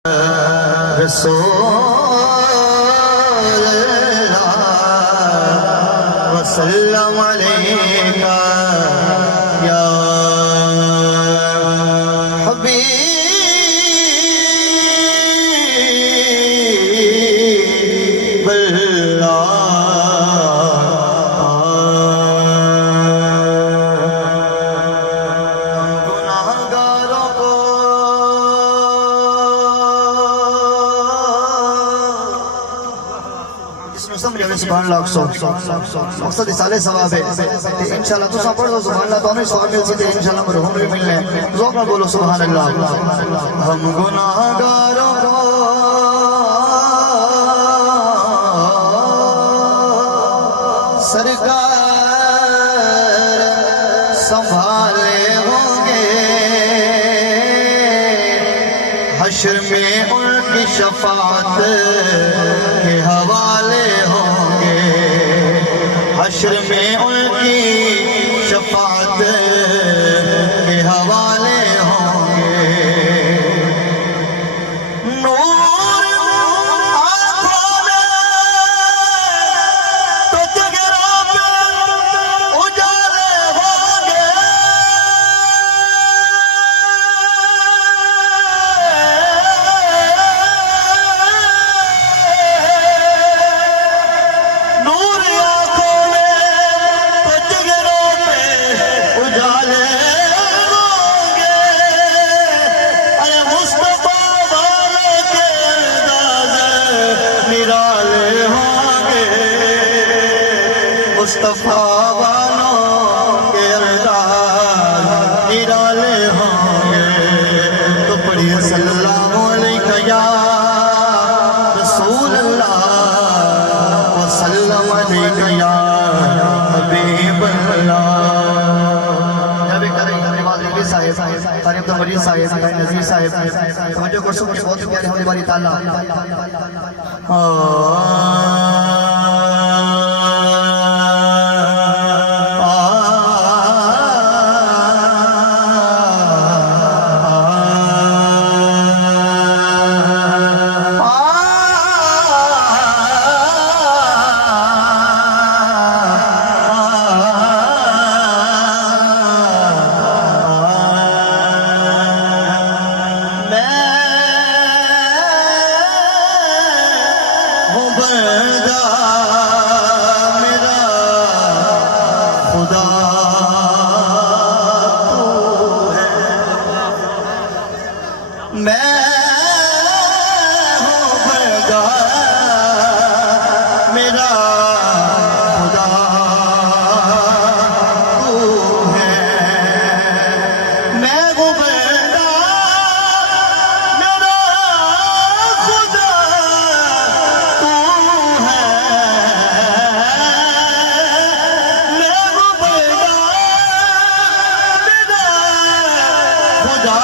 रसूलल्लाह वसल्लम अलैका या हबीबल्लाह। मकसद इसाले सवाब है इंशाल्लाह तो सब पढ़ो सुभान अल्लाह दोनों सवाब मिल सकते हैं इंशाल्लाह मरहूम भी मिलने ज़ोर में बोलो सुभान अल्लाह। हम गुनाहगारों को सरकार संभाले होंगे, हश्र में उनकी शफाअत के हवाले होंगे, हश्र में उनकी शफाअत के हवाले होंगे। नूर आँखों में तो चेहरों पे उजाले होंगे, नूर आँखों में तो चेहरों पे उजाले होंगे। अरे मुस्तफा वालों के अंदाज़ निराले होंगे, मुस्तफा वालों के अंदाज़ निराले होंगे। तो पढ़िए सल्लल्लाहु अलैहि या रसूल अल्लाह वसल्लम अलैहि या हबीब अल्लाह। जब एक नवाज नबी साहिब तारीफ द मरीज साहिब नजीर साहिब तवज्जो कर सकते बहुत प्यारे होने वाली ताला बंदा मेरा खुदा तू है, मैं हूँ बंदा मेरा खुदा तू है, मैं हूँ बंदा मेरा खुदा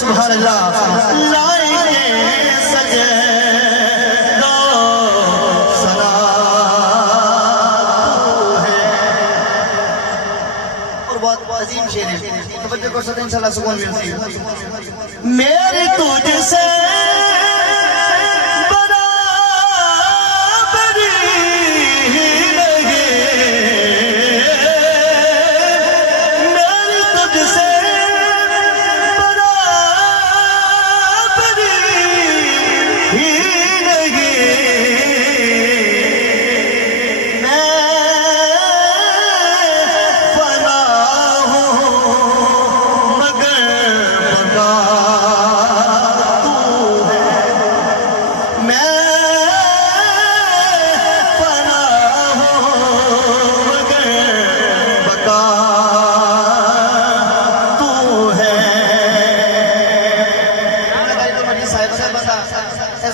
सुभान अल्लाह। लाएंगे सजदा सना है। और बहुत अजीम शेर है, तवज्जो कर सकते हैं इंशाल्लाह सुकून मिलती है। मेरी तुझसे बराबरी नहीं, मेरी तुझसे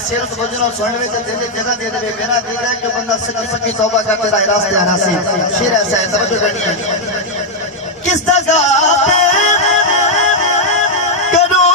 शेर तो बजना स्वर्ण में दे दे जगह दे दे मेरा दिल है कि बंदा सच्ची पक्की तौबा का तेरा रास्ते हरासी। शेर ऐसा है, तवज्जो करनी है। किस जगह पे करूं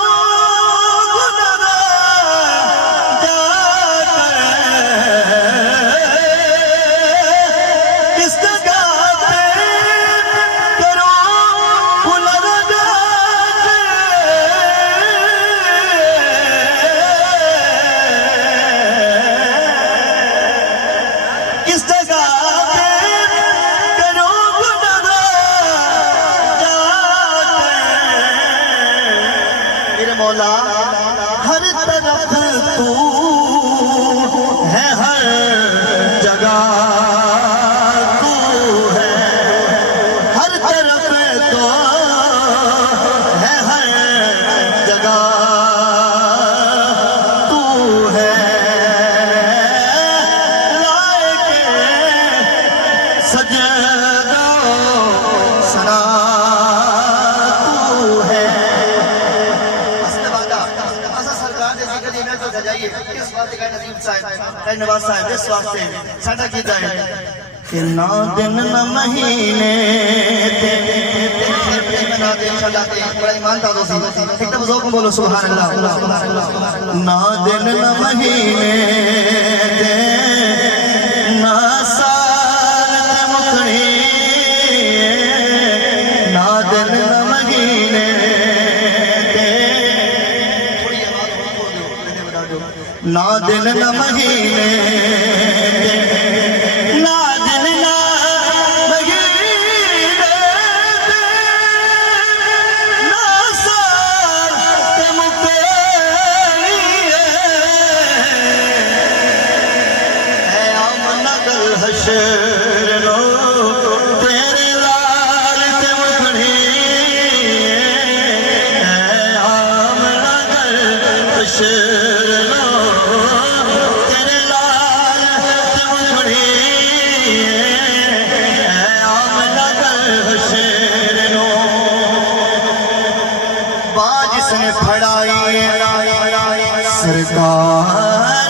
मेरे मौला हर तरफ तू है, हर जगह तू है, हर तरफ तो है, हर जगह तू है, लायके सजदा सना तू है। इस वास्ते का नजीब साहब नवाज साहब इस वास्ते साडा कीता है कि ना दिन ना महीने ना दिन इंशाल्लाह ते बड़ा ईमान था दोस्त एकदम जोर में बोलो सुभान अल्लाह। ना दिन ना महीने ते ना साल ते मुकड़ी, ना दिन ना महीने ना दिन न महीने, ना दिन न महीने, ना साल ते मुकड़िए, ऐ आमनगल हशर नो तेरे लाल ते मुकड़िए, ऐ आमनगल हशर नो तेरे लाल ते मुकड़िए, ऐ आमनगल हशर नो। बाज से फड़ाई सरकार